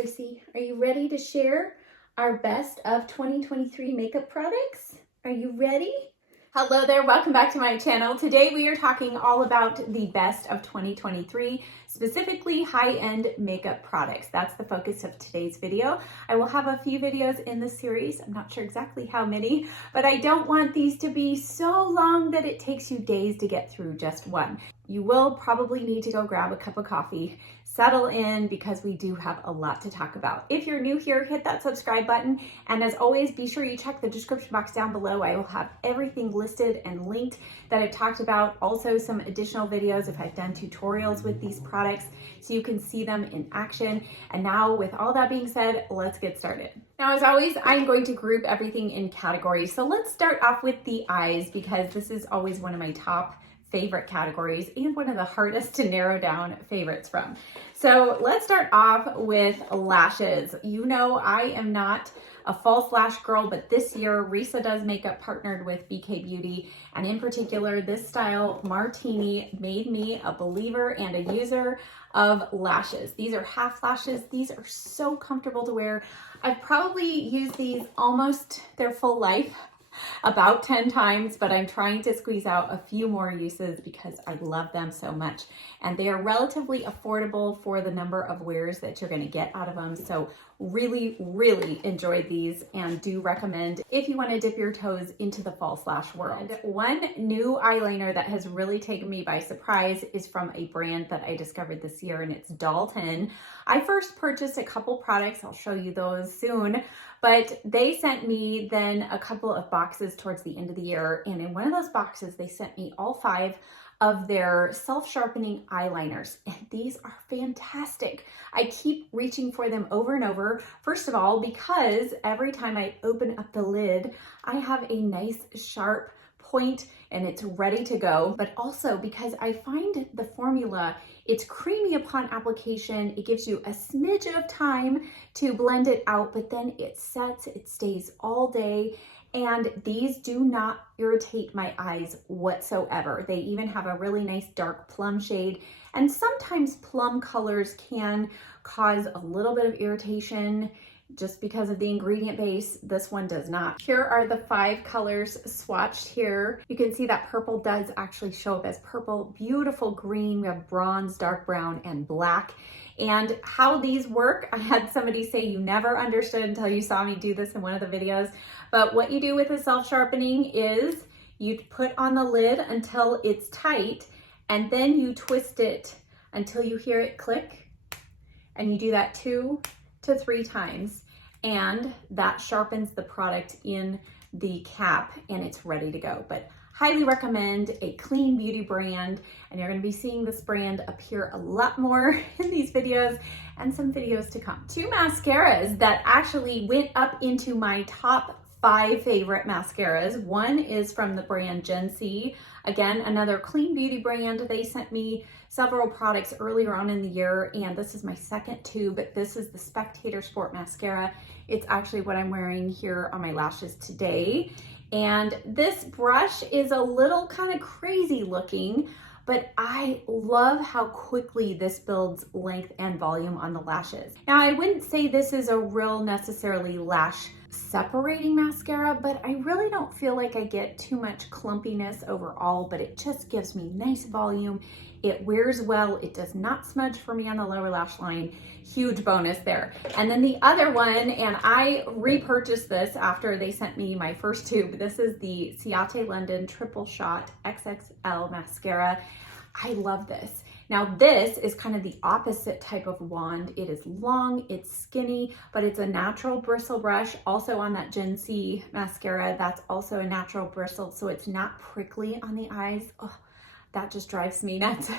Chrissy. Are you ready to share our best of 2023 makeup products? Are you ready? Hello there, welcome back to my channel. Today we are talking all about the best of 2023, specifically high-end makeup products. That's the focus of today's video. I will have a few videos in this series. I'm not sure exactly how many, but I don't want these to be so long that it takes you days to get through just one. You will probably need to go grab a cup of coffee, settle in, because we do have a lot to talk about. If you're new here, hit that subscribe button. And as always, be sure you check the description box down below. I will have everything listed and linked that I've talked about. Also some additional videos if I've done tutorials with these products so you can see them in action. And now with all that being said, let's get started. Now, as always, I'm going to group everything in categories. So let's start off with the eyes, because this is always one of my top favorite categories and one of the hardest to narrow down favorites from. So let's start off with lashes. You know, I am not a false lash girl, but this year Risa Does Makeup partnered with BK Beauty, and in particular this style Martini made me a believer and a user of lashes. These are half lashes. These are so comfortable to wear. I've probably used these almost their full life, about 10 times, but I'm trying to squeeze out a few more uses because I love them so much. And they are relatively affordable for the number of wears that you're going to get out of them. So really, really enjoyed these and do recommend if you want to dip your toes into the false lash world. One new eyeliner that has really taken me by surprise is from a brand that I discovered this year, and it's Dalton. I first purchased a couple products. I'll show you those soon. But they sent me then a couple of boxes towards the end of the year. And in one of those boxes, they sent me all 5 of their self-sharpening eyeliners. And these are fantastic. I keep reaching for them over and over. First of all, because every time I open up the lid, I have a nice sharp point and it's ready to go. But also because I find the formula, it's creamy upon application. It gives you a smidge of time to blend it out, but then it sets, it stays all day. And these do not irritate my eyes whatsoever. They even have a really nice dark plum shade. And sometimes plum colors can cause a little bit of irritation just because of the ingredient base. This one does not. Here are the 5 colors swatched here. You can see that purple does actually show up as purple, beautiful green. We have bronze, dark brown, and black. And how these work, I had somebody say you never understood until you saw me do this in one of the videos. But what you do with the self-sharpening is you put on the lid until it's tight, and then you twist it until you hear it click. And you do that 2 to 3 times, and that sharpens the product in the cap and it's ready to go. But highly recommend, a clean beauty brand, and you're going to be seeing this brand appear a lot more in these videos and some videos to come. 2 mascaras that actually went up into my top 5 favorite mascaras. One is from the brand Gen C. Again, another clean beauty brand. They sent me several products earlier on in the year, and this is my second tube. This is the Spectator Sport Mascara. It's actually what I'm wearing here on my lashes today. And this brush is a little kind of crazy looking, but I love how quickly this builds length and volume on the lashes. Now, I wouldn't say this is a real necessarily lash separating mascara, but I really don't feel like I get too much clumpiness overall, but it just gives me nice volume. It wears well. It does not smudge for me on the lower lash line. Huge bonus there. And then the other one, and I repurchased this after they sent me my first tube. This is the Ciate London Triple Shot XXL Mascara. I love this. Now this is kind of the opposite type of wand. It is long, it's skinny, but it's a natural bristle brush. Also on that Gen C mascara, that's also a natural bristle, so it's not prickly on the eyes. Oh, that just drives me nuts.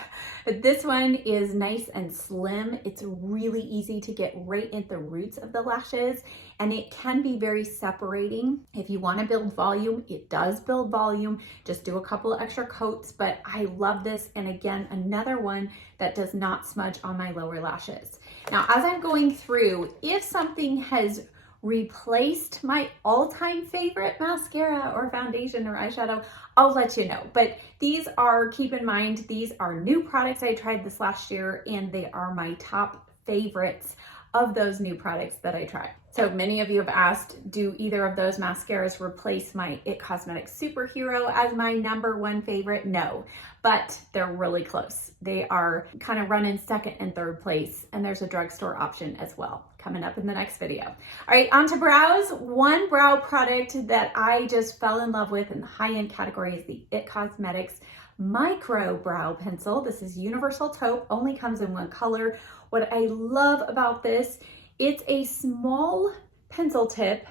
But this one is nice and slim. It's really easy to get right at the roots of the lashes, and it can be very separating. If you want to build volume, it does build volume. Just do a couple of extra coats, but I love this. And again, another one that does not smudge on my lower lashes. Now, as I'm going through, if something has replaced my all-time favorite mascara or foundation or eyeshadow, I'll let you know. But these are, keep in mind, these are new products I tried this last year, and they are my top favorites of those new products that I tried. So many of you have asked, do either of those mascaras replace my It Cosmetics Superhero as my #1 favorite? No, but they're really close. They are kind of running second and third place, and there's a drugstore option as well coming up in the next video. All right, on to brows. One brow product that I just fell in love with in the high-end category is the It Cosmetics Micro Brow Pencil. This is universal taupe, only comes in one color. What I love about this, it's a small pencil tip,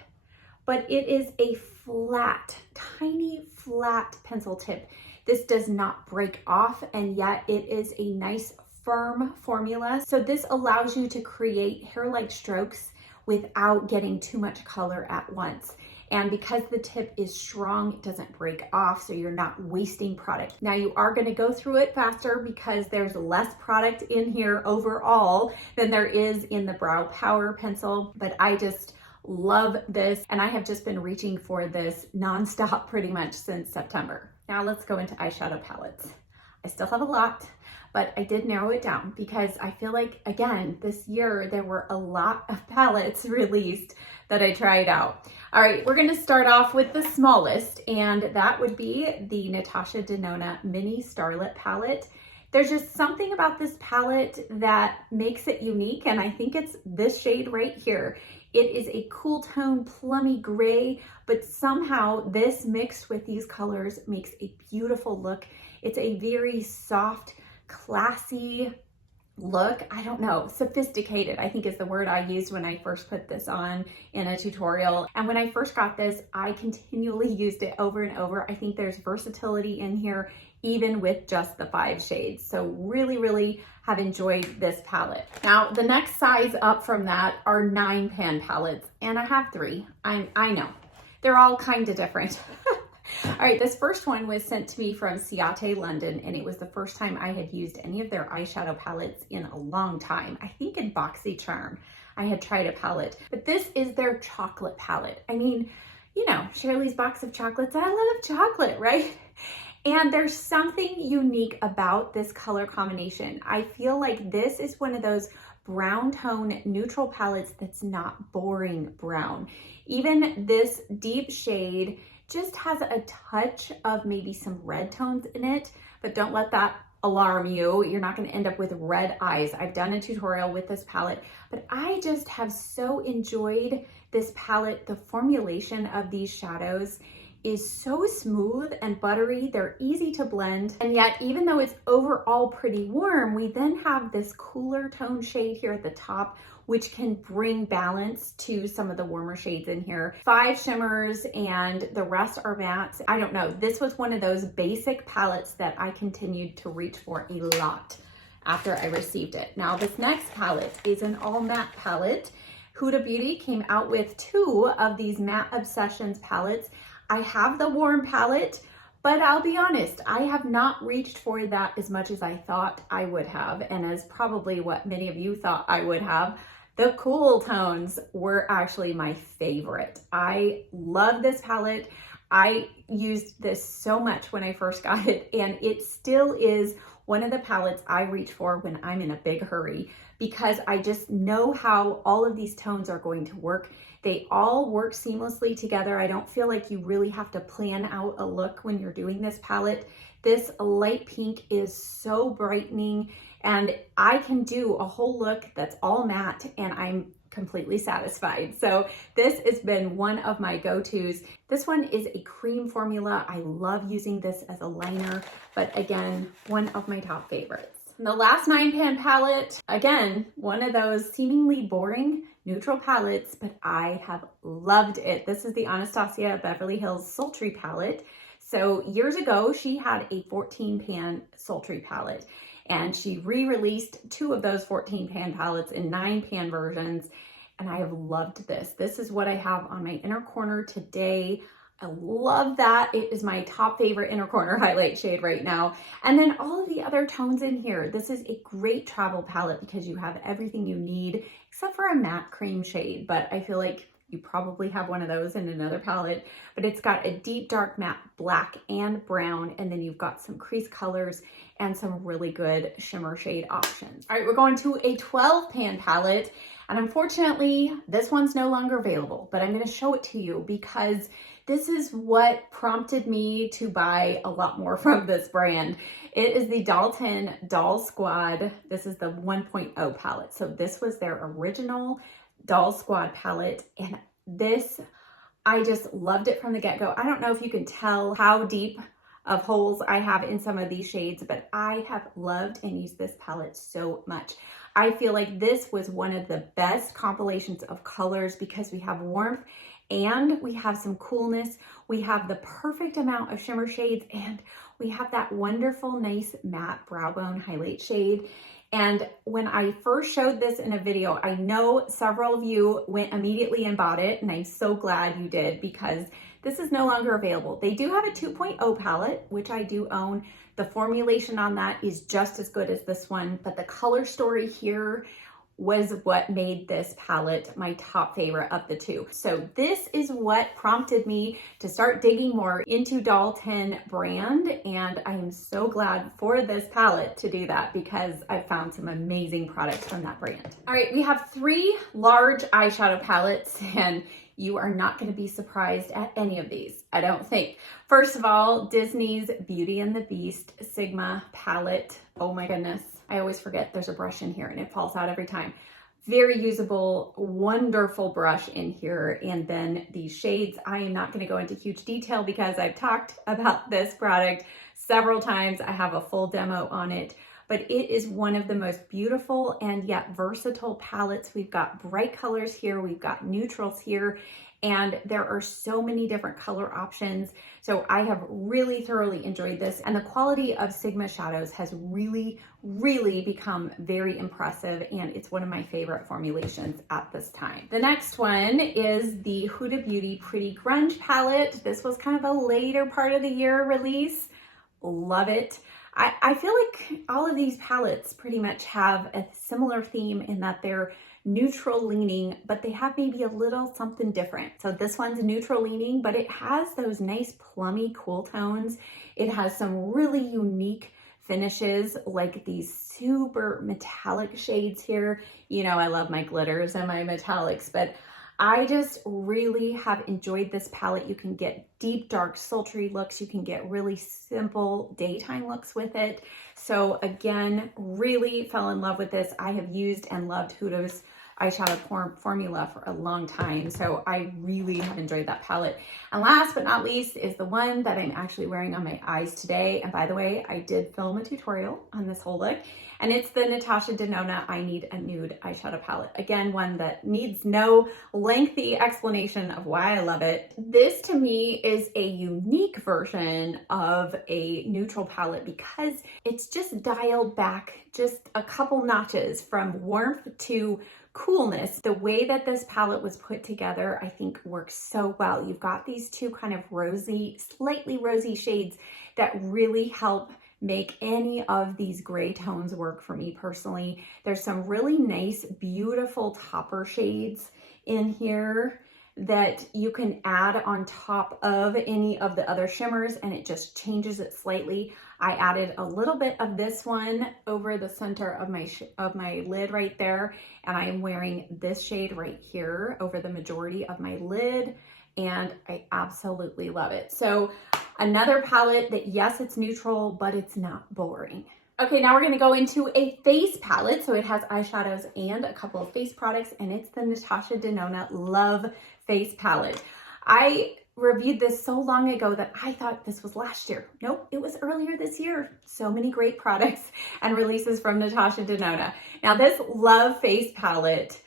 but it is a flat, tiny flat pencil tip. This does not break off, and yet it is a nice firm formula. So this allows you to create hair-like strokes without getting too much color at once. And because the tip is strong, it doesn't break off, so you're not wasting product. Now you are gonna go through it faster because there's less product in here overall than there is in the Brow Power Pencil, but I just love this, and I have just been reaching for this nonstop pretty much since September. Now let's go into eyeshadow palettes. I still have a lot, but I did narrow it down because I feel like, again, this year there were a lot of palettes released that I tried out. All right, we're gonna start off with the smallest, and that would be the Natasha Denona Mini Starlet palette. There's just something about this palette that makes it unique, and I think it's this shade right here. It is a cool tone, plummy gray, but somehow this mixed with these colors makes a beautiful look. It's a very soft, classy look. I don't know, sophisticated, I think is the word I used when I first put this on in a tutorial. And when I first got this, I continually used it over and over. I think there's versatility in here, even with just the 5 shades. So really, really have enjoyed this palette. Now, the next size up from that are 9-pan palettes, and I have 3. I know, they're all kind of different. All right, this first one was sent to me from Ciate, London, and it was the first time I had used any of their eyeshadow palettes in a long time. I think in BoxyCharm, I had tried a palette, but this is their chocolate palette. I mean, you know, Shirley's Box of Chocolates, I love chocolate, right? And there's something unique about this color combination. I feel like this is one of those brown tone neutral palettes that's not boring brown. Even this deep shade just has a touch of maybe some red tones in it, but don't let that alarm you. You're not gonna end up with red eyes. I've done a tutorial with this palette, but I just have so enjoyed this palette. The formulation of these shadows is so smooth and buttery. They're easy to blend, and yet even though it's overall pretty warm, we then have this cooler tone shade here at the top, which can bring balance to some of the warmer shades in here. 5 shimmers and the rest are mattes. I don't know, this was one of those basic palettes that I continued to reach for a lot after I received it. Now this next palette is an all matte palette. Huda Beauty came out with 2 of these Matte Obsessions palettes. I have the warm palette, but I'll be honest, I have not reached for that as much as I thought I would have, and as probably what many of you thought I would have. The cool tones were actually my favorite. I love this palette. I used this so much when I first got it, and it still is one of the palettes I reach for when I'm in a big hurry, because I just know how all of these tones are going to work. They all work seamlessly together. I don't feel like you really have to plan out a look when you're doing this palette. This light pink is so brightening, and I can do a whole look that's all matte and I'm completely satisfied. So this has been one of my go-tos. This one is a cream formula. I love using this as a liner, but again, one of my top favorites. And the last 9-pan palette, again, one of those seemingly boring neutral palettes, but I have loved it. This is the Anastasia Beverly Hills Sultry palette. So years ago, she had a 14-pan sultry palette, and she re-released 2 of those 14-pan palettes in 9-pan versions, and I have loved this. This is what I have on my inner corner today. I love that. It is my top favorite inner corner highlight shade right now. And then all of the other tones in here. This is a great travel palette because you have everything you need except for a matte cream shade, but I feel like You probably have one of those in another palette, but it's got a deep dark matte black and brown, and then you've got some crease colors and some really good shimmer shade options. All right, we're going to a 12 pan palette, and unfortunately this one's no longer available, but I'm going to show it to you because this is what prompted me to buy a lot more from this brand. It is the Dalton Doll Squad. This is the 1.0 palette. So this was their original Doll Squad palette, and this, I just loved it from the get-go. I don't know if you can tell how deep of holes I have in some of these shades, but I have loved and used this palette so much. I feel like this was one of the best compilations of colors because we have warmth and we have some coolness. We have the perfect amount of shimmer shades, and we have that wonderful, nice matte brow bone highlight shade. And when I first showed this in a video, I know several of you went immediately and bought it, and I'm so glad you did because this is no longer available. They do have a 2.0 palette, which I do own. The formulation on that is just as good as this one, but the color story here was what made this palette my top favorite of the two. So this is what prompted me to start digging more into Dalton brand, and I am so glad for this palette to do that because I found some amazing products from that brand. All right, we have 3 large eyeshadow palettes, and you are not going to be surprised at any of these, I don't think. First of all, Disney's Beauty and the Beast Sigma palette. Oh my goodness. I always forget there's a brush in here and it falls out every time. Very usable, wonderful brush in here. And then these shades, I am not going to go into huge detail because I've talked about this product several times. I have a full demo on it, but it is one of the most beautiful and yet versatile palettes. We've got bright colors here, we've got neutrals here, and there are so many different color options. So I have really thoroughly enjoyed this, and the quality of Sigma shadows has really become very impressive, and it's one of my favorite formulations at this time. The next one is the Huda Beauty Pretty Grunge palette. This was kind of a later part of the year release. Love it. I feel like all of these palettes pretty much have a similar theme in that they're neutral leaning, but they have maybe a little something different. So this one's neutral leaning, but it has those nice plummy cool tones. It has some really unique finishes, like these super metallic shades here. You know, I love my glitters and my metallics, but I just really have enjoyed this palette. You can get deep, dark, sultry looks. You can get really simple daytime looks with it. So again, really fell in love with this. I have used and loved Huda's eyeshadow formula for a long time, so I really have enjoyed that palette. And last but not least is the one that I'm actually wearing on my eyes today. And by the way, I did film a tutorial on this whole look, and it's the Natasha Denona I Need a Nude eyeshadow palette. Again, one that needs no lengthy explanation of why I love it. This to me is a unique version of a neutral palette because it's just dialed back just a couple notches from warmth to coolness. The way that this palette was put together, I think works so well. You've got these two kind of rosy, slightly rosy shades that really help make any of these gray tones work for me personally. There's some really nice, beautiful topper shades in here that you can add on top of any of the other shimmers, and it just changes it slightly. I added a little bit of this one over the center of my lid right there, and I am wearing this shade right here over the majority of my lid, and I absolutely love it. So another palette that, yes, it's neutral, but it's not boring. Okay, now we're gonna go into a face palette. So it has eyeshadows and a couple of face products, and it's the Natasha Denona Love Face Palette. I reviewed this so long ago that I thought this was last year. Nope, it was earlier this year. So many great products and releases from Natasha Denona. Now this Love Face Palette,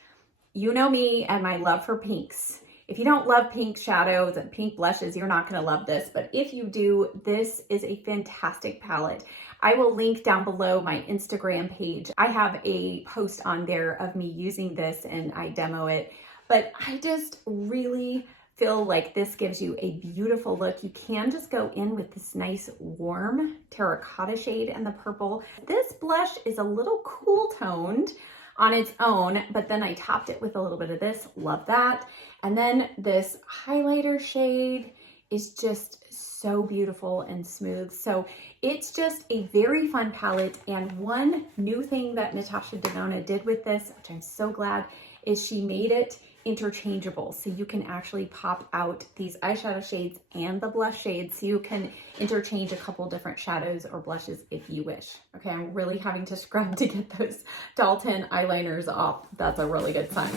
you know me and my love for pinks. If you don't love pink shadows and pink blushes, you're not gonna love this. But if you do, this is a fantastic palette. I will link down below my Instagram page. I have a post on there of me using this and I demo it. But I just really feel like this gives you a beautiful look. You can just go in with this nice warm terracotta shade and the purple. This blush is a little cool toned on its own, but then I topped it with a little bit of this, love that. And then this highlighter shade is just so beautiful and smooth. So it's just a very fun palette. And one new thing that Natasha Denona did with this, which I'm so glad, is she made it interchangeable. So you can actually pop out these eyeshadow shades and the blush shades. So you can interchange a couple different shadows or blushes if you wish. Okay, I'm really having to scrub to get those Dalton eyeliners off. That's a really good sign.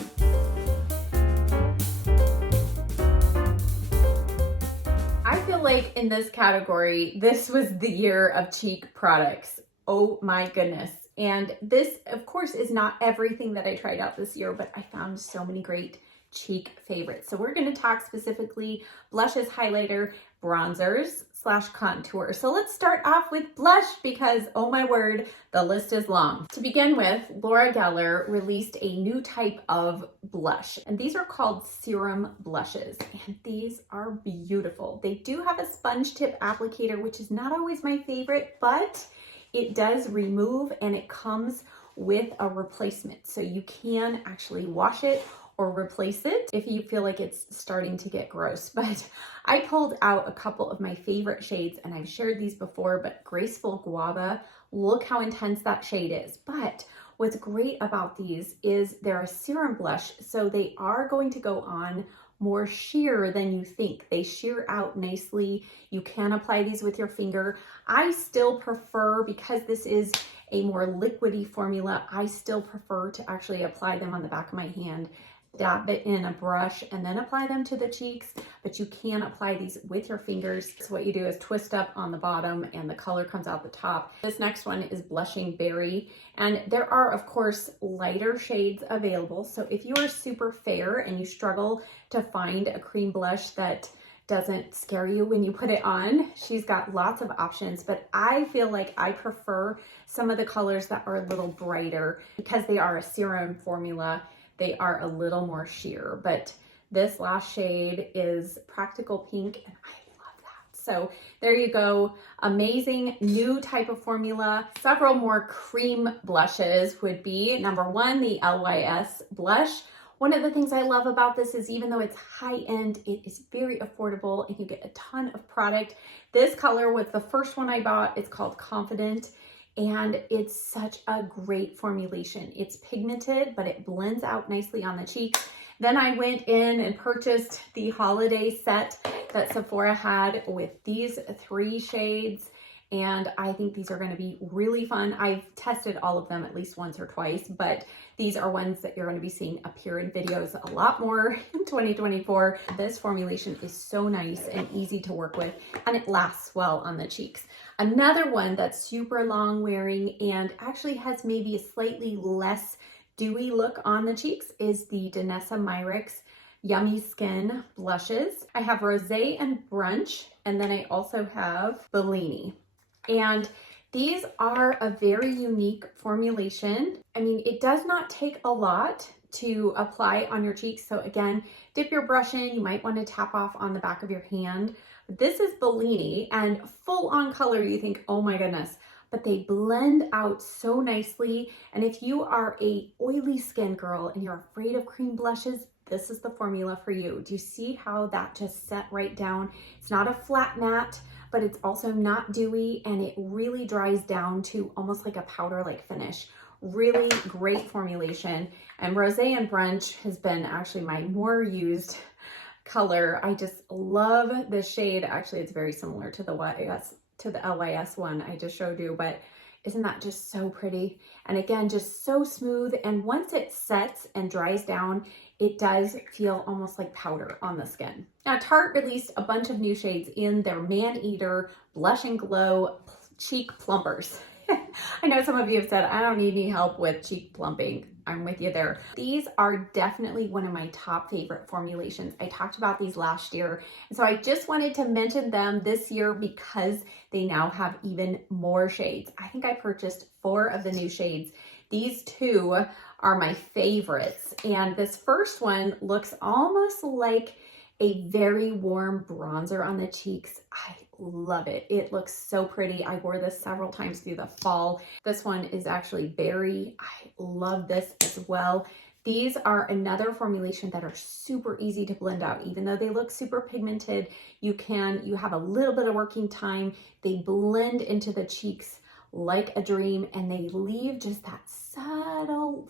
I feel like in this category, this was the year of cheek products. Oh my goodness. And this, of course, is not everything that I tried out this year, but I found so many great cheek favorites. So we're going to talk specifically blushes, highlighter, bronzers / contour. So let's start off with blush because, oh my word, the list is long. To begin with, Laura Geller released a new type of blush, and these are called serum blushes, and these are beautiful. They do have a sponge tip applicator, which is not always my favorite, but it does remove and it comes with a replacement. So you can actually wash it or replace it if you feel like it's starting to get gross. But I pulled out a couple of my favorite shades, and I've shared these before, but Graceful Guava, look how intense that shade is. But what's great about these is they're a serum blush, so they are going to go on more sheer than you think. They sheer out nicely. You can apply these with your finger. I still prefer, because this is a more liquidy formula, I still prefer to actually apply them on the back of my hand, dab it in a brush, and then apply them to the cheeks. But you can apply these with your fingers. So what you do is twist up on the bottom and the color comes out the top. This next one is Blushing Berry, and there are of course lighter shades available. So if you are super fair and you struggle to find a cream blush that doesn't scare you when you put it on, she's got lots of options, but I feel like I prefer some of the colors that are a little brighter because they are a serum formula. They are a little more sheer, but this last shade is Practical Pink, and I love that. So there you go. Amazing new type of formula. Several more cream blushes would be number one, the LYS blush. One of the things I love about this is even though it's high end, it is very affordable and you get a ton of product. This color was the first one I bought. It's called Confident. And it's such a great formulation. It's pigmented, but it blends out nicely on the cheeks. Then I went in and purchased the holiday set that Sephora had with these 3 shades. And I think these are going to be really fun. I've tested all of them at least once or twice, but these are ones that you're going to be seeing appear in videos a lot more in 2024. This formulation is so nice and easy to work with, and it lasts well on the cheeks. Another one that's super long wearing and actually has maybe a slightly less dewy look on the cheeks is the Danessa Myricks Yummy Skin blushes. I have Rosé and Brunch, and then I also have Bellini. And these are a very unique formulation. I mean, it does not take a lot to apply on your cheeks. So again, dip your brush in. You might want to tap off on the back of your hand. This is Bellini, and full on color, you think, oh my goodness, but they blend out so nicely. And if you are a oily skin girl and you're afraid of cream blushes, this is the formula for you. Do you see how that just set right down? It's not a flat matte, but it's also not dewy, and it really dries down to almost like a powder-like finish. Really great formulation. And Rosé and Brunch has been actually my more used color. I just love the shade. Actually, it's very similar to the LYS one I just showed you, but isn't that just so pretty? And again, just so smooth. And once it sets and dries down, it does feel almost like powder on the skin. Now, Tarte released a bunch of new shades in their Man Eater Blush and Glow Cheek Plumpers. I know some of you have said, I don't need any help with cheek plumping. I'm with you there. These are definitely one of my top favorite formulations. I talked about these last year, and so I just wanted to mention them this year because they now have even more shades. I think I purchased 4 of the new shades. These 2 are my favorites, and this first one looks almost like a very warm bronzer on the cheeks. I love it. It looks so pretty. I wore this several times through the fall. This one is actually berry. I love this as well. These are another formulation that are super easy to blend out. Even though they look super pigmented, you have a little bit of working time. They blend into the cheeks like a dream, and they leave just that subtle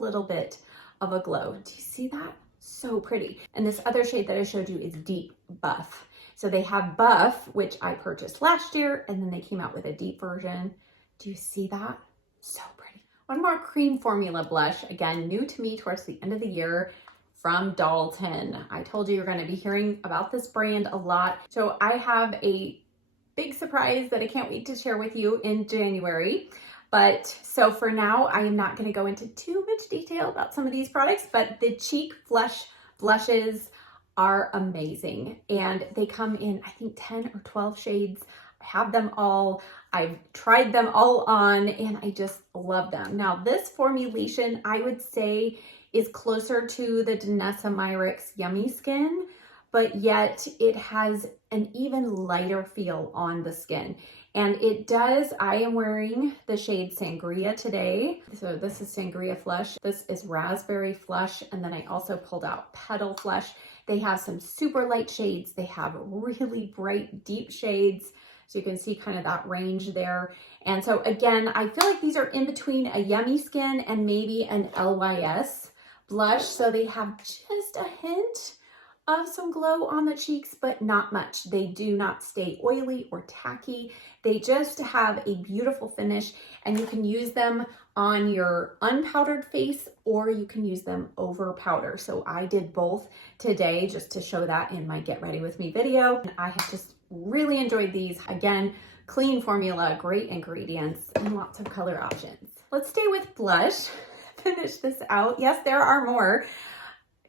little bit of a glow. Do you see that? So pretty. And this other shade that I showed you is Deep Buff. So they have Buff, which I purchased last year, and then they came out with a deep version. Do you see that? So pretty. One more cream formula blush, again, new to me towards the end of the year, from Dalton. I told you you're going to be hearing about this brand a lot. So I have a big surprise that I can't wait to share with you in January. But so for now, I am not going to go into too much detail about some of these products, but the cheek flush blushes are amazing. And they come in, I think, 10 or 12 shades. I have them all. I've tried them all on, and I just love them. Now, this formulation, I would say, is closer to the Danessa Myricks Yummy Skin, but yet it has an even lighter feel on the skin. And it does, I am wearing the shade Sangria today. So this is Sangria Flush. This is Raspberry Flush. And then I also pulled out Petal Flush. They have some super light shades. They have really bright, deep shades. So you can see kind of that range there. And so again, I feel like these are in between a Yummy Skin and maybe an LYS blush. So they have just a hint of some glow on the cheeks, but not much. They do not stay oily or tacky. They just have a beautiful finish, and you can use them on your unpowdered face, or you can use them over powder. So I did both today just to show that in my Get Ready With Me video. And I have just really enjoyed these. Again, clean formula, great ingredients, and lots of color options. Let's stay with blush. Finish this out. Yes, there are more.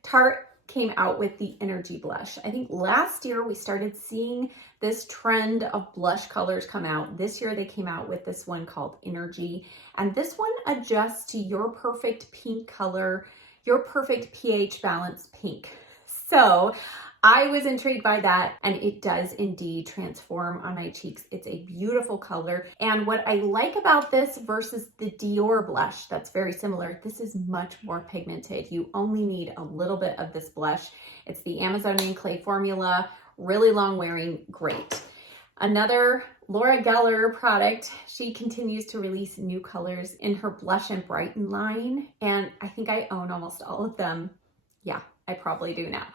Tarte came out with the Energy Blush. I think last year we started seeing this trend of blush colors come out. This year they came out with this one called Energy, and this one adjusts to your perfect pink color, your perfect pH balance pink. So I was intrigued by that, and it does indeed transform on my cheeks. It's a beautiful color. And what I like about this versus the Dior blush that's very similar, this is much more pigmented. You only need a little bit of this blush. It's the Amazonian clay formula, really long wearing, great. Another Laura Geller product, she continues to release new colors in her Blush and Brighten line, and I think I own almost all of them. Yeah, I probably do now.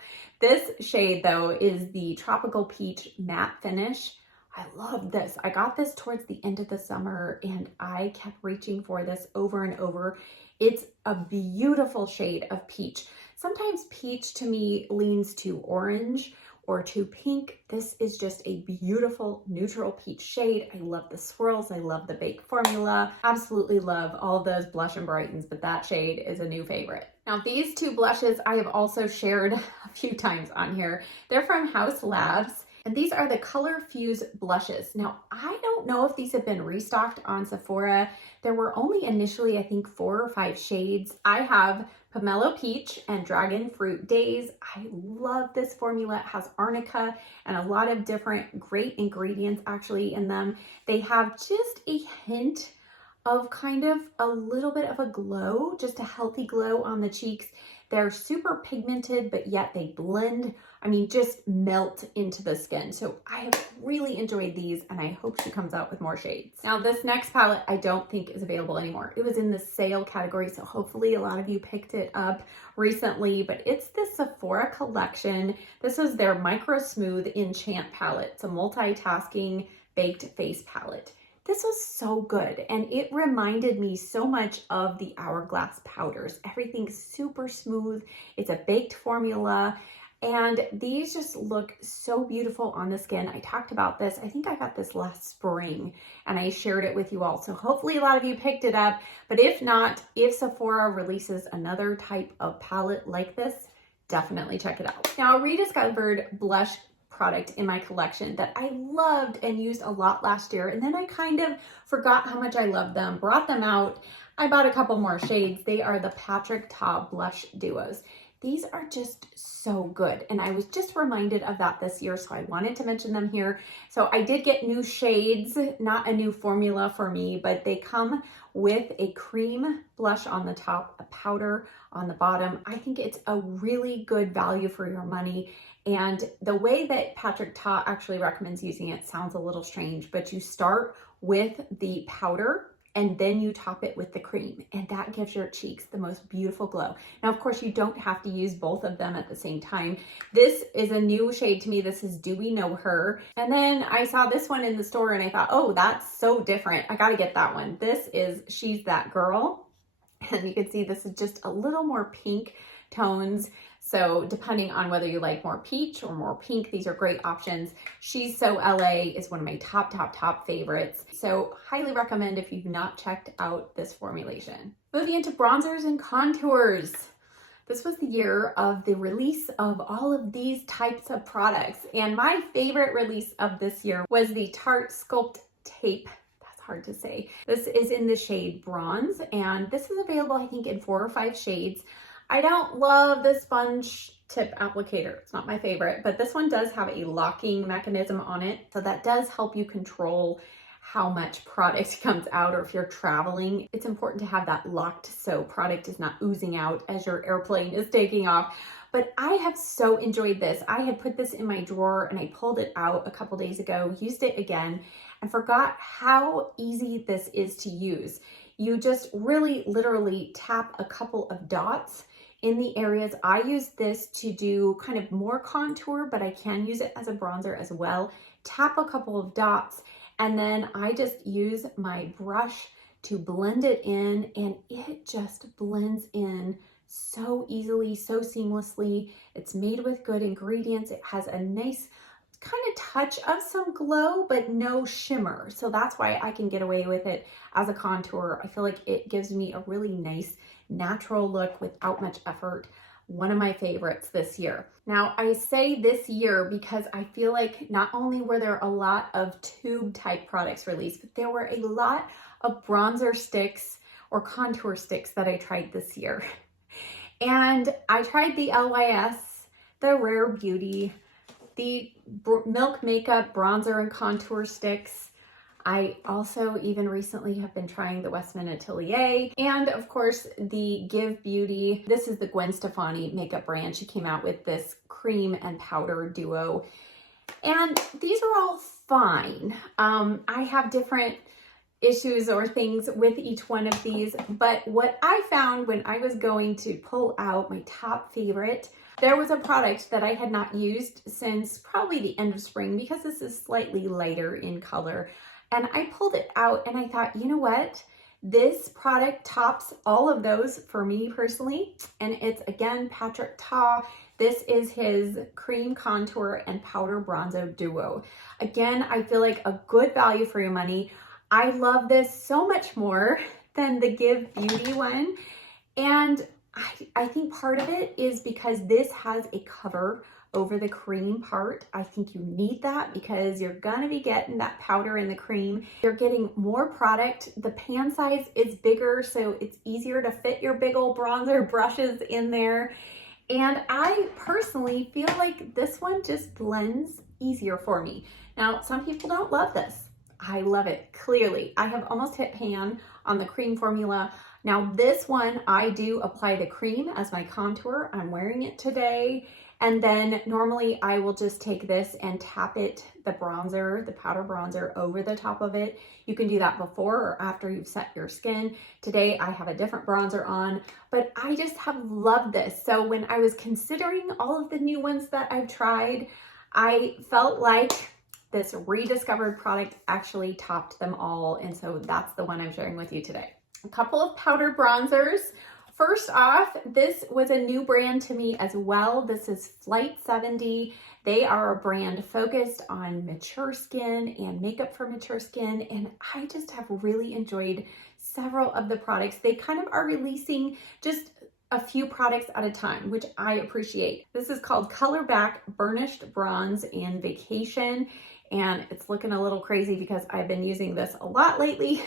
This shade though is the Tropical Peach Matte Finish. I love this. I got this towards the end of the summer, and I kept reaching for this over and over. It's a beautiful shade of peach. Sometimes peach to me leans to orange or to pink. This is just a beautiful neutral peach shade. I love the swirls. I love the baked formula. Absolutely love all of those Blush and Brightens, but that shade is a new favorite. Now these two blushes I have also shared a few times on here. They're from Haus Labs, and these are the Color Fuse blushes. Now I don't know if these have been restocked on Sephora. There were only initially, I think, 4 or 5 shades. I have Pomelo Peach and Dragon Fruit Days. I love this formula. It has arnica and a lot of different great ingredients actually in them. They have just a hint of kind of a little bit of a glow, just a healthy glow on the cheeks. They're super pigmented, but yet they blend, I mean, just melt into the skin. So I have really enjoyed these, and I hope she comes out with more shades. Now this next palette I don't think is available anymore. It was in the sale category, so hopefully a lot of you picked it up recently, but it's the Sephora collection. This is their Microsmooth Enchant palette. It's a multitasking baked face palette. This was so good, and it reminded me so much of the Hourglass powders. Everything's super smooth. It's a baked formula, and these just look so beautiful on the skin. I talked about this. I think I got this last spring, and I shared it with you all. So hopefully a lot of you picked it up, but if not, if Sephora releases another type of palette like this, definitely check it out. Now, a rediscovered blush product in my collection that I loved and used a lot last year, and then I kind of forgot how much I loved them, brought them out. I bought a couple more shades. They are the Patrick Ta Blush Duos. These are just so good. And I was just reminded of that this year, so I wanted to mention them here. So I did get new shades, not a new formula for me, but they come with a cream blush on the top, a powder on the bottom. I think it's a really good value for your money. And the way that Patrick Ta actually recommends using it sounds a little strange, but you start with the powder and then you top it with the cream, and that gives your cheeks the most beautiful glow. Now, of course, you don't have to use both of them at the same time. This is a new shade to me. This is Do We Know Her? And then I saw this one in the store and I thought, oh, that's so different. I gotta get that one. This is She's That Girl. And you can see this is just a little more pink tones. So depending on whether you like more peach or more pink, these are great options. She's So LA is one of my top favorites. So highly recommend if you've not checked out this formulation. Moving into bronzers and contours. This was the year of the release of all of these types of products. And my favorite release of this year was the Tarte Sculpt Tape. Hard to say. This is in the shade Bronze, and this is available, I think, in 4 or 5 shades. I don't love the sponge tip applicator. It's not my favorite, but this one does have a locking mechanism on it. So that does help you control how much product comes out, or if you're traveling, it's important to have that locked so product is not oozing out as your airplane is taking off. But I have so enjoyed this. I had put this in my drawer and I pulled it out a couple days ago, used it again, and forgot how easy this is to use. You just really literally tap a couple of dots in the areas. I use this to do kind of more contour, but I can use it as a bronzer as well. Tap a couple of dots, and then I just use my brush to blend it in, and it just blends in so easily, so seamlessly. It's made with good ingredients. It has a nice kind of touch of some glow, but no shimmer. So that's why I can get away with it as a contour. I feel like it gives me a really nice natural look without much effort. One of my favorites this year. Now, I say this year because I feel like not only were there a lot of tube type products released, but there were a lot of bronzer sticks or contour sticks that I tried this year. And I tried the LYS, the Rare Beauty, the Milk Makeup bronzer and contour sticks. I also even recently have been trying the Westman Atelier, and of course the Give Beauty. This is the Gwen Stefani makeup brand. She came out with this cream and powder duo, and these are all fine. I have different issues or things with each one of these, but what I found when I was going to pull out my top favorite, there was a product that I had not used since probably the end of spring, because this is slightly lighter in color, and I pulled it out and I thought, you know what? This product tops all of those for me personally, and it's again Patrick Ta. This is his cream contour and powder bronzer duo. Again, I feel like a good value for your money. I love this so much more than the Give Beauty one. And I think part of it is because this has a cover over the cream part. I think you need that because you're gonna be getting that powder in the cream. You're getting more product. The pan size is bigger, so it's easier to fit your big old bronzer brushes in there. And I personally feel like this one just blends easier for me. Now, some people don't love this. I love it, clearly. I have almost hit pan on the cream formula. Now this one, I do apply the cream as my contour. I'm wearing it today. And then normally I will just take this and tap it, the bronzer, the powder bronzer, over the top of it. You can do that before or after you've set your skin. Today I have a different bronzer on, but I just have loved this. So when I was considering all of the new ones that I've tried, I felt like this rediscovered product actually topped them all, and so that's the one I'm sharing with you today. A couple of powder bronzers. First off, this was a new brand to me as well. This is Flight 70. They are a brand focused on mature skin and makeup for mature skin, and I just have really enjoyed several of the products. They kind of are releasing just a few products at a time, which I appreciate. This is called Color Back Burnished Bronze and Vacation, and it's looking a little crazy because I've been using this a lot lately,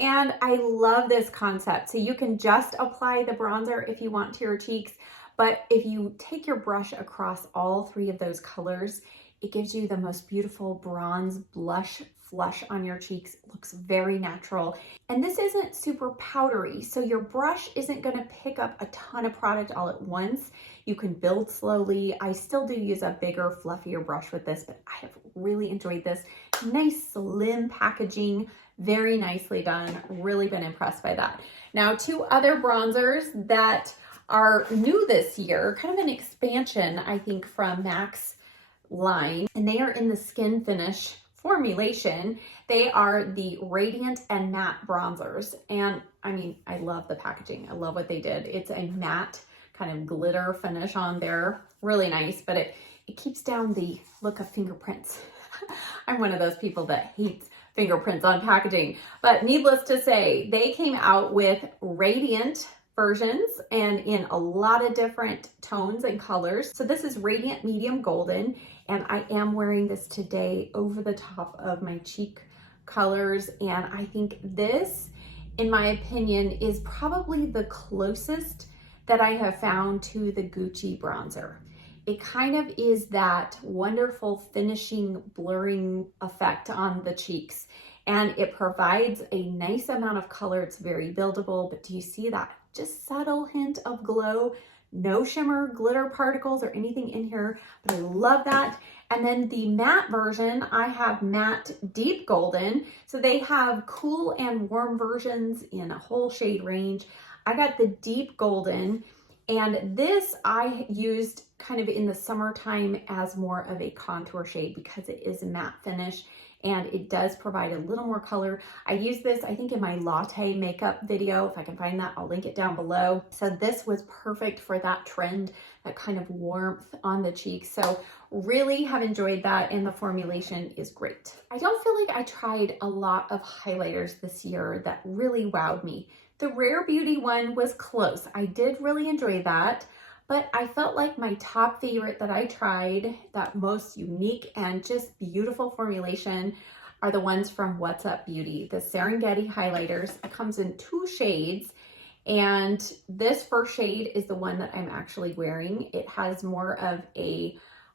and I love this concept. So you can just apply the bronzer if you want to your cheeks, But if you take your brush across all three of those colors, it gives you the most beautiful bronze blush flush on your cheeks. It looks very natural. And this isn't super powdery, so your brush isn't gonna pick up a ton of product all at once. You can build slowly. I still do use a bigger, fluffier brush with this, but I have really enjoyed this. Nice slim packaging, very nicely done. Really been impressed by that. Now, two other bronzers that are new this year, kind of an expansion, I think, from MAC's line, and they are in the skin finish formulation. They are the Radiant and Matte bronzers. And I mean, I love the packaging. I love what they did. It's a matte kind of glitter finish on there. Really nice, but it keeps down the look of fingerprints. I'm one of those people that hates fingerprints on packaging, but needless to say, they came out with Radiant versions and in a lot of different tones and colors. So this is Radiant Medium Golden, and I am wearing this today over the top of my cheek colors. And I think this, in my opinion, is probably the closest that I have found to the Gucci bronzer. It kind of is that wonderful finishing blurring effect on the cheeks, and it provides a nice amount of color. It's very buildable, but do you see that just subtle hint of glow? No shimmer, glitter particles or anything in here, but I love that. And then the matte version, I have Matte Deep Golden. So they have cool and warm versions in a whole shade range. I got the Deep Golden, and this I used kind of in the summertime as more of a contour shade because it is a matte finish and it does provide a little more color. I used this, I think, in my latte makeup video. If I can find that, I'll link it down below. So this was perfect for that trend, that kind of warmth on the cheeks. So really have enjoyed that, and the formulation is great. I don't feel like I tried a lot of highlighters this year that really wowed me. The Rare Beauty one was close. I did really enjoy that. But I felt like my top favorite that I tried, that most unique and just beautiful formulation, are the ones from What's Up Beauty, the Serengeti highlighters. It comes in 2 shades, and this first shade is the one that I'm actually wearing. It has more of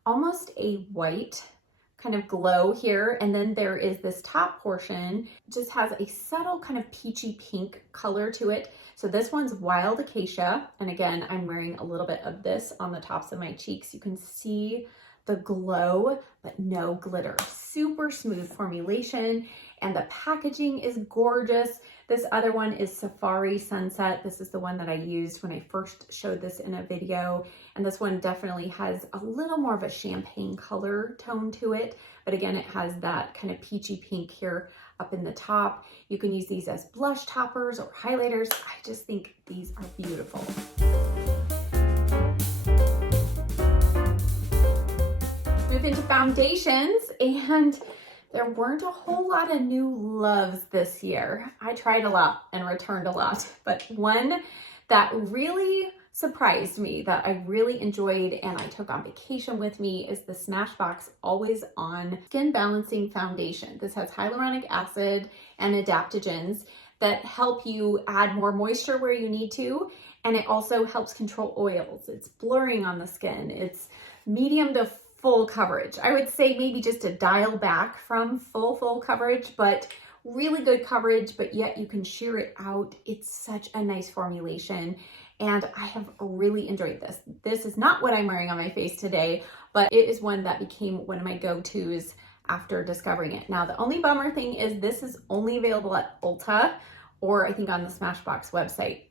almost a white kind of glow here, and then there is this top portion, just has a subtle kind of peachy pink color to it. So this one's Wild Acacia, and again, I'm wearing a little bit of this on the tops of my cheeks. You can see the glow, but no glitter. Super smooth formulation, and the packaging is gorgeous. This other one is Safari Sunset. This is the one that I used when I first showed this in a video, and this one definitely has a little more of a champagne color tone to it, but again, it has that kind of peachy pink here up in the top. You can use these as blush toppers or highlighters. I just think these are beautiful. Move into foundations, and there weren't a whole lot of new loves this year. I tried a lot and returned a lot, but one that really surprised me, that I really enjoyed and I took on vacation with me, is the Smashbox Always On Skin Balancing Foundation. This has hyaluronic acid and adaptogens that help you add more moisture where you need to, and it also helps control oils. It's blurring on the skin. It's medium to full coverage. I would say maybe just a dial back from full coverage, but really good coverage, but yet you can sheer it out. It's such a nice formulation, and I have really enjoyed this. This is not what I'm wearing on my face today, but it is one that became one of my go-tos after discovering it. Now, the only bummer thing is this is only available at Ulta, or I think on the Smashbox website.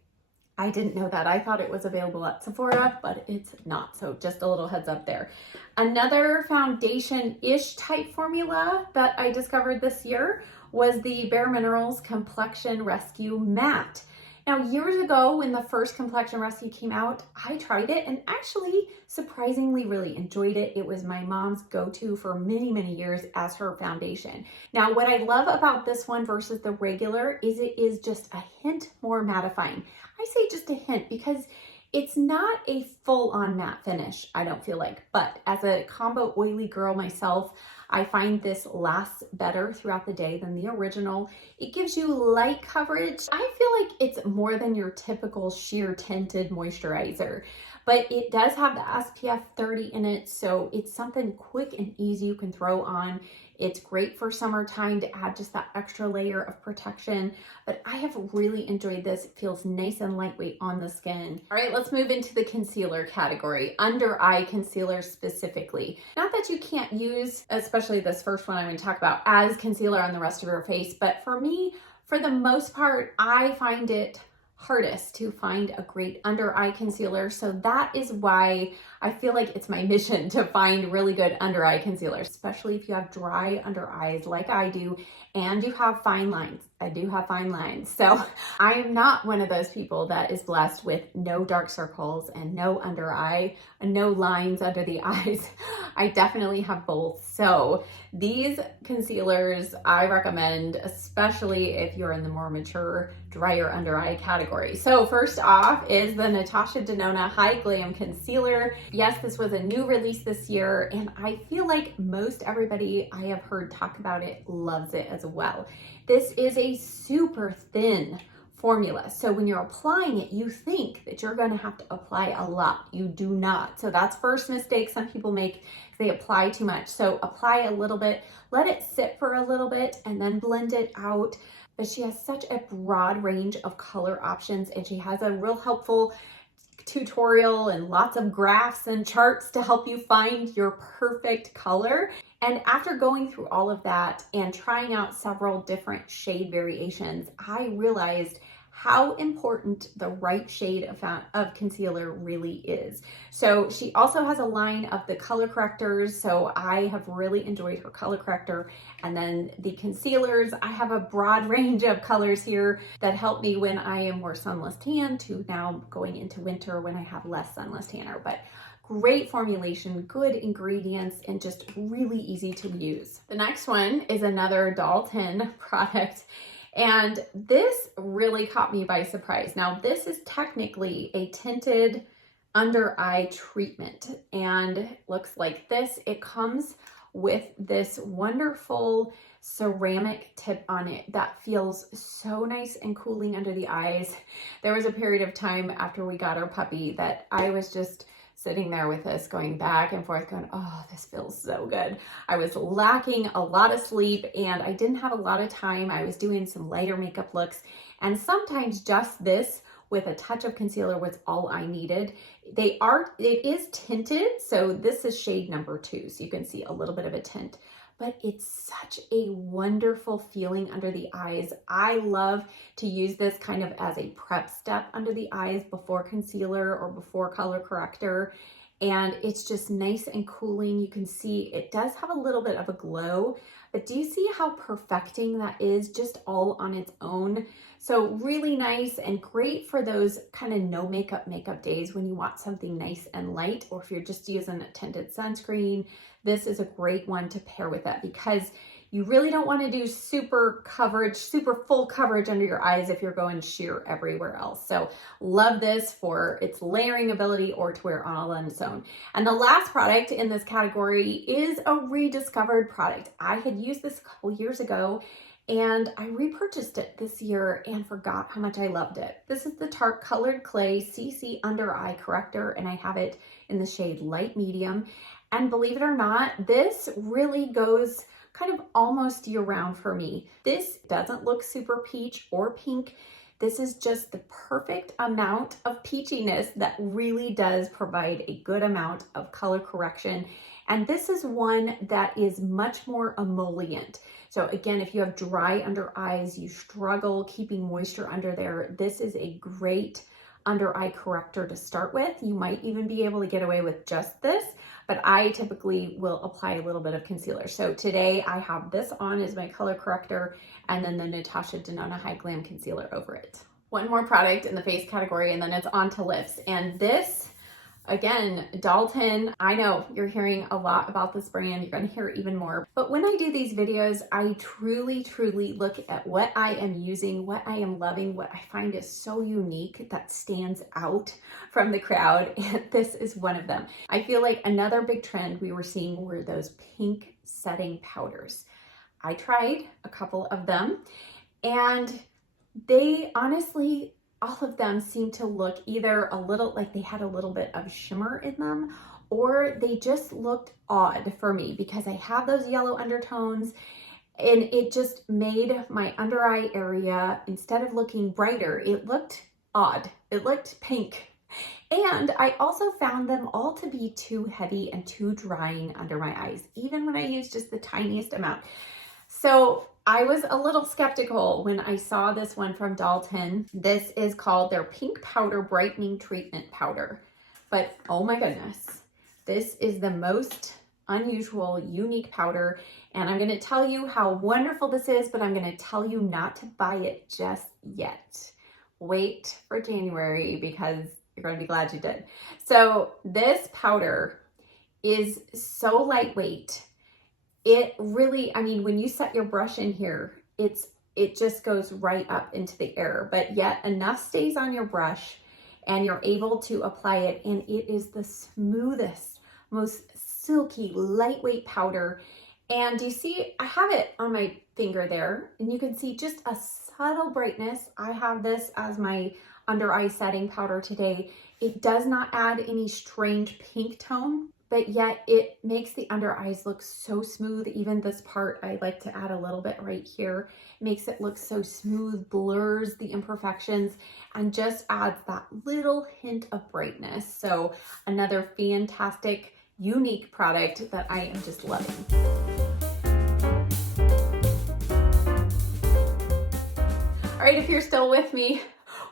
I didn't know that. I thought it was available at Sephora, but it's not. So just a little heads up there. Another foundation-ish type formula that I discovered this year was the Bare Minerals Complexion Rescue Matte. Now, years ago, when the first Complexion Rescue came out, I tried it and actually surprisingly really enjoyed it. It was my mom's go-to for many years as her foundation. Now, what I love about this one versus the regular is it is just a hint more mattifying. I say just a hint because it's not a full-on matte finish, I don't feel like, but as a combo oily girl myself, I find this lasts better throughout the day than the original. It gives you light coverage. I feel like it's more than your typical sheer tinted moisturizer, but it does have the SPF 30 in it, so it's something quick and easy you can throw on. It's great for summertime to add just that extra layer of protection, but I have really enjoyed this. It feels nice and lightweight on the skin. All right, let's move into the concealer category, under eye concealer specifically. Not that you can't use, especially this first one I'm going to talk about, as concealer on the rest of your face, but for me, for the most part, I find it hardest to find a great under eye concealer. So that is why I feel like it's my mission to find really good under eye concealer, especially if you have dry under eyes like I do and you have fine lines. I do have fine lines. So I am not one of those people that is blessed with no dark circles and no under eye and no lines under the eyes. I definitely have both. So these concealers I recommend, especially if you're in the more mature, drier under eye category. So first off is the Natasha Denona High Glam Concealer. Yes, this was a new release this year, and I feel like most everybody I have heard talk about it loves it as well. This is a super thin formula. So when you're applying it, you think that you're going to have to apply a lot. You do not. So that's first mistake some people make if they apply too much. So apply a little bit, let it sit for a little bit, and then blend it out. But she has such a broad range of color options, and she has a real helpful tutorial and lots of graphs and charts to help you find your perfect color. And after going through all of that and trying out several different shade variations, I realized how important the right shade of concealer really is. So she also has a line of the color correctors. So I have really enjoyed her color corrector. And then the concealers, I have a broad range of colors here that help me when I am more sunless tan to now going into winter when I have less sunless tanner. But great formulation, good ingredients, and just really easy to use. The next one is another Dalton product. And this really caught me by surprise. Now, this is technically a tinted under eye treatment and looks like this. It comes with this wonderful ceramic tip on it that feels so nice and cooling under the eyes. There was a period of time after we got our puppy that I was just sitting there with this, going back and forth, going, oh, this feels so good. I was lacking a lot of sleep and I didn't have a lot of time. I was doing some lighter makeup looks, and sometimes just this with a touch of concealer was all I needed. It is tinted, so this is shade number 2, so you can see a little bit of a tint, but it's such a wonderful feeling under the eyes. I love to use this kind of as a prep step under the eyes before concealer or before color corrector. And it's just nice and cooling. You can see it does have a little bit of a glow, but do you see how perfecting that is just all on its own? So really nice and great for those kind of no makeup days when you want something nice and light, or if you're just using a tinted sunscreen, this is a great one to pair with that because you really don't want to do super full coverage under your eyes if you're going sheer everywhere else. So love this for its layering ability or to wear all on its own. And the last product in this category is a rediscovered product. I had used this a couple years ago and I repurchased it this year and forgot how much I loved it. This is the Tarte Colored Clay CC Under Eye Corrector, and I have it in the shade Light Medium. And believe it or not, this really goes kind of almost year round for me. This doesn't look super peach or pink. This is just the perfect amount of peachiness that really does provide a good amount of color correction. And this is one that is much more emollient. So again, if you have dry under eyes, you struggle keeping moisture under there, this is a great under eye corrector to start with. You might even be able to get away with just this, but I typically will apply a little bit of concealer. So today I have this on as my color corrector and then the Natasha Denona High Glam Concealer over it. One more product in the face category and then it's on to lips. And this Again, Dalton, I know you're hearing a lot about this brand. You're going to hear even more. But when I do these videos, I truly, truly look at what I am using, what I am loving, what I find is so unique that stands out from the crowd. And this is one of them. I feel like another big trend we were seeing were those pink setting powders. I tried a couple of them and they honestly, all of them seem to look either a little like they had a little bit of shimmer in them, or they just looked odd for me because I have those yellow undertones and it just made my under eye area, instead of looking brighter, it looked odd. It looked pink. And I also found them all to be too heavy and too drying under my eyes, even when I used just the tiniest amount. So I was a little skeptical when I saw this one from Dalton. This is called their Pink Powder Brightening Treatment Powder. But oh my goodness, this is the most unusual, unique powder. And I'm going to tell you how wonderful this is, but I'm going to tell you not to buy it just yet. Wait for January because you're going to be glad you did. So this powder is so lightweight. It really, I mean, when you set your brush in here, it just goes right up into the air, but yet enough stays on your brush and you're able to apply it. And it is the smoothest, most silky, lightweight powder. And you see, I have it on my finger there and you can see just a subtle brightness. I have this as my under eye setting powder today. It does not add any strange pink tone, but yet it makes the under eyes look so smooth. Even this part, I like to add a little bit right here. It makes it look so smooth, blurs the imperfections, and just adds that little hint of brightness. So another fantastic, unique product that I am just loving. All right, if you're still with me,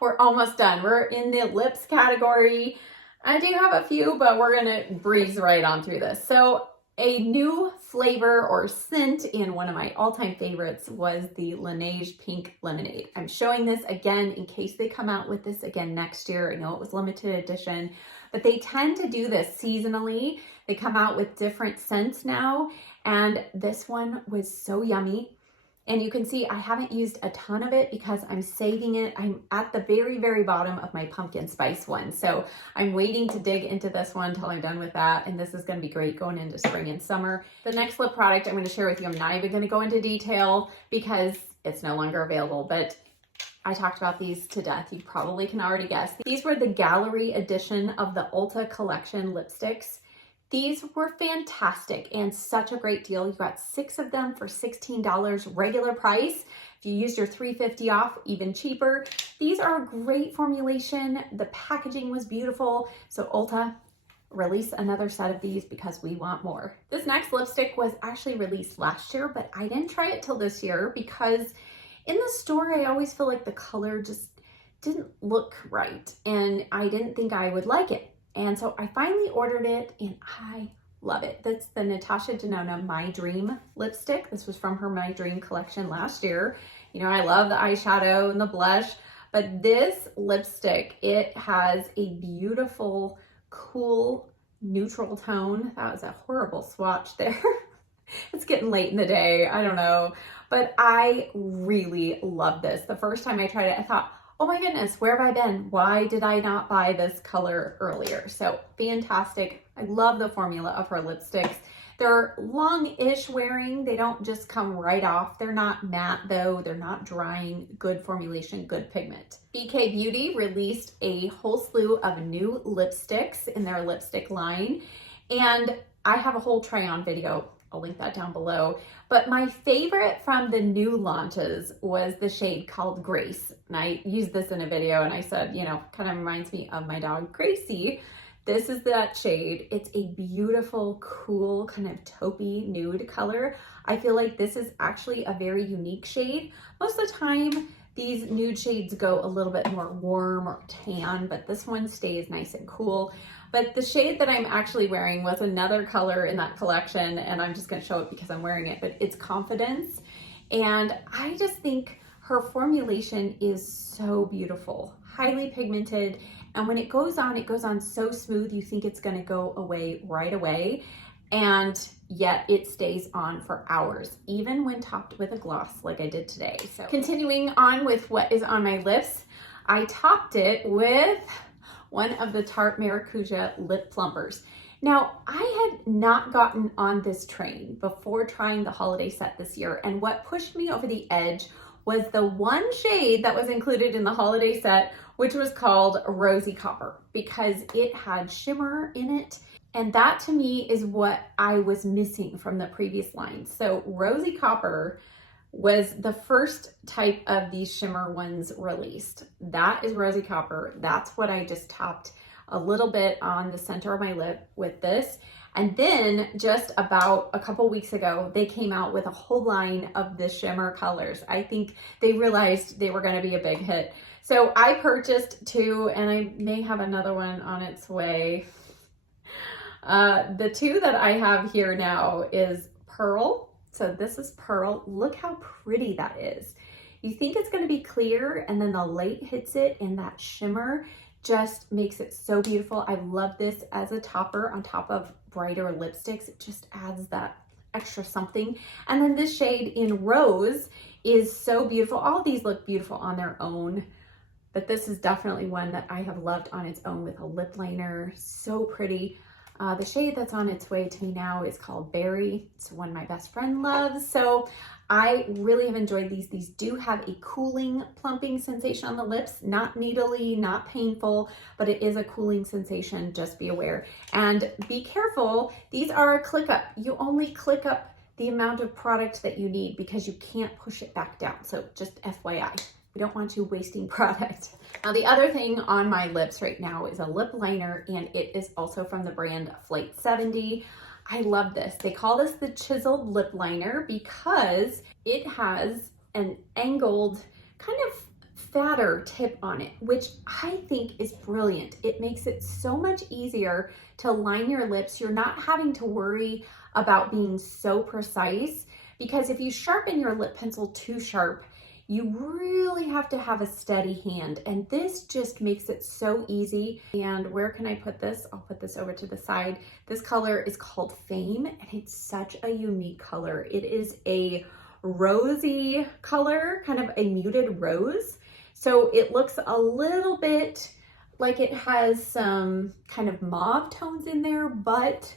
we're almost done. We're in the lips category. I do have a few, but we're gonna breeze right on through this. So a new flavor or scent in one of my all-time favorites was the Laneige Pink Lemonade. I'm showing this again in case they come out with this again next year. I know it was limited edition, but they tend to do this seasonally. They come out with different scents now, and this one was so yummy. And you can see I haven't used a ton of it because I'm saving it. I'm at the very, very bottom of my pumpkin spice one. So I'm waiting to dig into this one until I'm done with that. And this is going to be great going into spring and summer. The next lip product I'm going to share with you, I'm not even going to go into detail because it's no longer available, but I talked about these to death. You probably can already guess. These were the gallery edition of the Ulta collection lipsticks. These were fantastic and such a great deal. You got 6 of them for $16 regular price. If you use your $3.50 off, even cheaper. These are a great formulation. The packaging was beautiful. So Ulta, release another set of these because we want more. This next lipstick was actually released last year, but I didn't try it till this year because in the store, I always feel like the color just didn't look right. And I didn't think I would like it. And so I finally ordered it and I love it. That's the Natasha Denona My Dream lipstick. This was from her My Dream collection last year. You know, I love the eyeshadow and the blush, but this lipstick, it has a beautiful, cool, neutral tone. That was a horrible swatch there. It's getting late in the day. I don't know, but I really love this. The first time I tried it, I thought, oh my goodness, where have I been? Why did I not buy this color earlier? So fantastic. I love the formula of her lipsticks. They're long-ish wearing. They don't just come right off. They're not matte though. They're not drying. Good formulation, good pigment. BK Beauty released a whole slew of new lipsticks in their lipstick line. And I have a whole try-on video. I'll link that down below. But my favorite from the new launches was the shade called Grace. And I used this in a video and I said, you know, kind of reminds me of my dog Gracie. This is that shade. It's a beautiful, cool, kind of taupey nude color. I feel like this is actually a very unique shade. Most of the time, these nude shades go a little bit more warm or tan, but this one stays nice and cool. But the shade that I'm actually wearing was another color in that collection, and I'm just gonna show it because I'm wearing it, but it's Confidence. And I just think Her formulation is so beautiful, highly pigmented, and when it goes on so smooth, you think it's gonna go away right away, and yet it stays on for hours, even when topped with a gloss like I did today. So continuing on with what is on my lips, I topped it with one of the Tarte Maracuja lip plumpers. Now, I had not gotten on this train before trying the holiday set this year, and what pushed me over the edge was the one shade that was included in the holiday set, which was called Rosy Copper, because it had shimmer in it. And that to me is what I was missing from the previous line. So Rosy Copper was the first type of these shimmer ones released. That is Rosy Copper. That's what I just topped a little bit on the center of my lip with this. And then just about a couple weeks ago, they came out with a whole line of the shimmer colors. I think they realized they were gonna be a big hit. So I purchased two, and I may have another one on its way. The two that I have here now is Pearl. So this is Pearl. Look how pretty that is. You think it's gonna be clear, and then the light hits it, and that shimmer just makes it so beautiful. I love this as a topper on top of brighter lipsticks. It just adds that extra something. And then this shade in Rose is so beautiful. All of these look beautiful on their own, but this is definitely one that I have loved on its own with a lip liner. So pretty. The shade that's on its way to me now is called Berry. It's one my best friend loves. So I really have enjoyed these. These do have a cooling, plumping sensation on the lips, not needly, not painful, but it is a cooling sensation, just be aware. And be careful, these are a click up. You only click up the amount of product that you need because you can't push it back down. So just FYI. We don't want you wasting product. Now the other thing on my lips right now is a lip liner, and it is also from the brand Flight 70. I love this. They call this the chiseled lip liner because it has an angled, kind of fatter tip on it, which I think is brilliant. It makes it so much easier to line your lips. You're not having to worry about being so precise, because if you sharpen your lip pencil too sharp, you really have to have a steady hand, and this just makes it so easy. And where can I put this? I'll put this over to the side. This color is called Fame, and it's such a unique color. It is a rosy color, kind of a muted rose. So it looks a little bit like it has some kind of mauve tones in there, but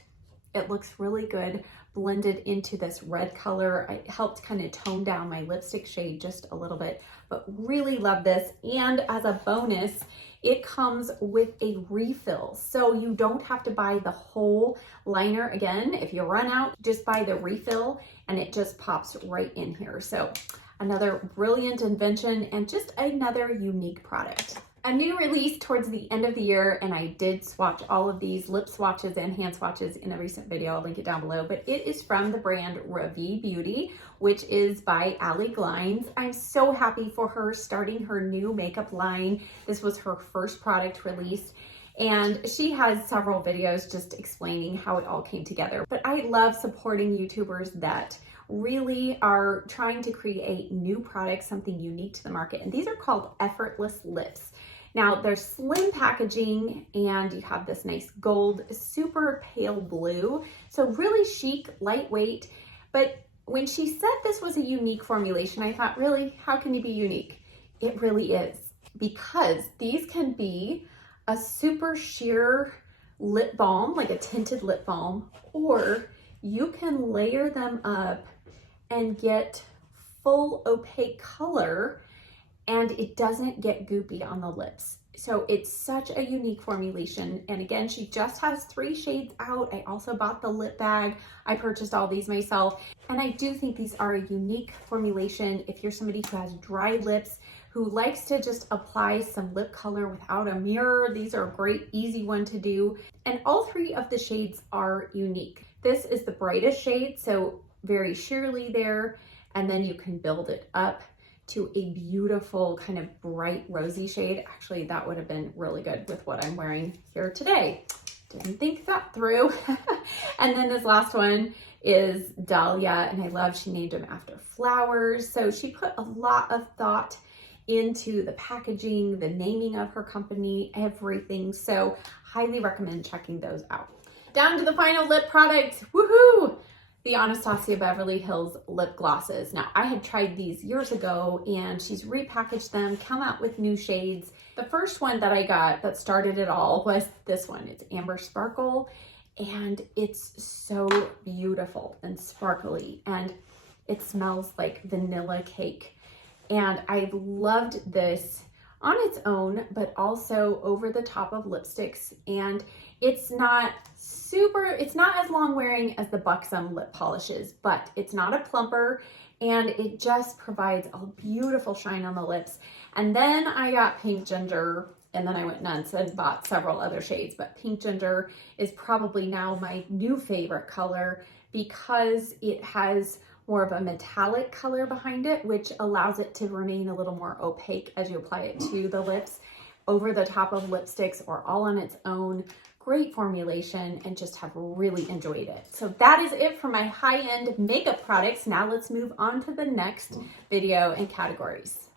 it looks really good blended into this red color. It helped kind of tone down my lipstick shade just a little bit, but really love this. And as a bonus, it comes with a refill. So you don't have to buy the whole liner again. If you run out, just buy the refill and it just pops right in here. So another brilliant invention and just another unique product. A new release towards the end of the year, and I did swatch all of these lip swatches and hand swatches in a recent video. I'll link it down below, but it is from the brand Ravi Beauty, which is by Ali Glines. I'm so happy for her starting her new makeup line. This was her first product released, and she has several videos just explaining how it all came together. But I love supporting YouTubers that really are trying to create new products, something unique to the market. And these are called Effortless Lips. Now they're slim packaging, and you have this nice gold, super pale blue. So really chic, lightweight. But when she said this was a unique formulation, I thought, really, how can you be unique? It really is, because these can be a super sheer lip balm, like a tinted lip balm, or you can layer them up and get full opaque color, and it doesn't get goopy on the lips. So it's such a unique formulation. And again, she just has 3 shades out. I also bought the lip bag. I purchased all these myself. And I do think these are a unique formulation if you're somebody who has dry lips, who likes to just apply some lip color without a mirror. These are a great, easy one to do. And all 3 of the shades are unique. This is the brightest shade, so very sheerly there. And then you can build it up to a beautiful kind of bright rosy shade. Actually, that would have been really good with what I'm wearing here today. didn't think that through. And then this last one is Dahlia, and I love she named them after flowers. So she put a lot of thought into the packaging, the naming of her company, everything. So highly recommend checking those out. Down to the final lip product, woohoo! The Anastasia Beverly Hills lip glosses. Now, I had tried these years ago and she's repackaged them, come out with new shades. The first one that I got that started it all was this one. It's Amber Sparkle, and it's so beautiful and sparkly, and it smells like vanilla cake. And I loved this on its own, but also over the top of lipsticks. And it's not as long wearing as the Buxom lip polishes, but it's not a plumper, and it just provides a beautiful shine on the lips. And then I got Pink Ginger, and then I went nuts and bought several other shades, but Pink Ginger is probably now my new favorite color because it has more of a metallic color behind it, which allows it to remain a little more opaque as you apply it to the lips, over the top of lipsticks, or all on its own. Great formulation, and just have really enjoyed it. So that is it for my high-end makeup products. Now let's move on to the next video and categories.